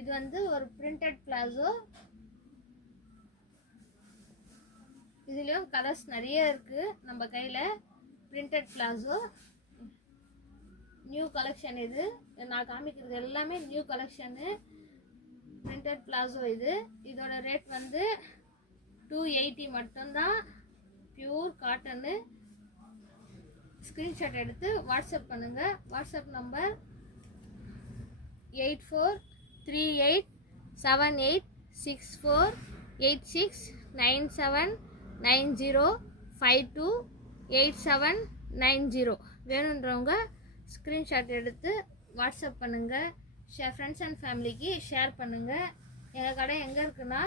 இது வந்து ஒரு பிரிண்டட் பிளாசோ. இதுலயும் கலர்ஸ் நிறைய இருக்கு நம்ம கையில. Printed palazzo new collection. இது நான் காமிக்கிறது எல்லாமே நியூ கலெக்ஷனு. பிரிண்டட் பிளாசோ இது. இதோட ரேட் வந்து 280 மட்டும்தான். Pure cotton. ஸ்கிரீன்ஷாட் எடுத்து வாட்ஸ்அப் பண்ணுங்க. WhatsApp number 84387864869790528790. வேணுன்றவங்க ஸ்க்ரீன்ஷாட் எடுத்து வாட்ஸ்அப் பண்ணுங்கள். ஃப்ரெண்ட்ஸ் அண்ட் ஃபேமிலிக்கு ஷேர் பண்ணுங்கள். எங்கள் கடை எங்கே இருக்குன்னா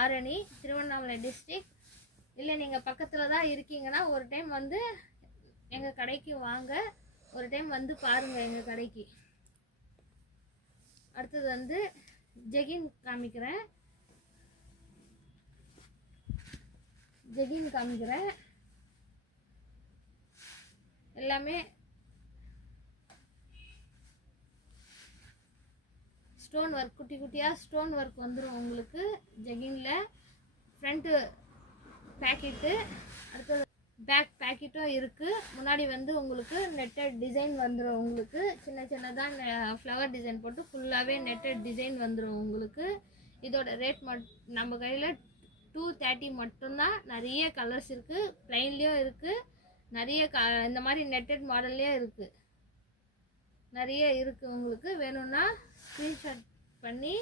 ஆரணி, திருவண்ணாமலை டிஸ்ட்ரிக்ட். இல்லை நீங்கள் பக்கத்தில் தான் இருக்கீங்கன்னா ஒரு டைம் வந்து எங்கள் கடைக்கு வாங்க. ஒரு டைம் வந்து பாருங்கள் எங்கள் கடைக்கு. அடுத்தது வந்து ஜெகின் காமிக்கிறேன். எல்லாமே ஸ்டோன் ஒர்க், குட்டி குட்டியாக ஸ்டோன் ஒர்க் வந்துடும் உங்களுக்கு ஜெகினில். ஃப்ரண்ட்டு பேக்கெட்டு, அடுத்தது பேக் பேக்கெட்டும் இருக்குது. முன்னாடி வந்து உங்களுக்கு நெட்டட் டிசைன் வந்துடும். உங்களுக்கு சின்ன சின்னதாக ஃப்ளவர் டிசைன் போட்டு ஃபுல்லாகவே நெட்டட் டிசைன் வந்துடும் உங்களுக்கு. இதோட ரேட் நம்ம கையில் 230 மட்டும்தான். நிறைய கலர்ஸ் இருக்குது. ப்ளைன்லேயும் இருக்குது, நிறைய இந்த மாதிரி நெட்டட் மாடல்லையும் இருக்குது. நிறைய இருக்குது. உங்களுக்கு வேணும்னா ஸ்க்ரீன்ஷாட் பண்ணி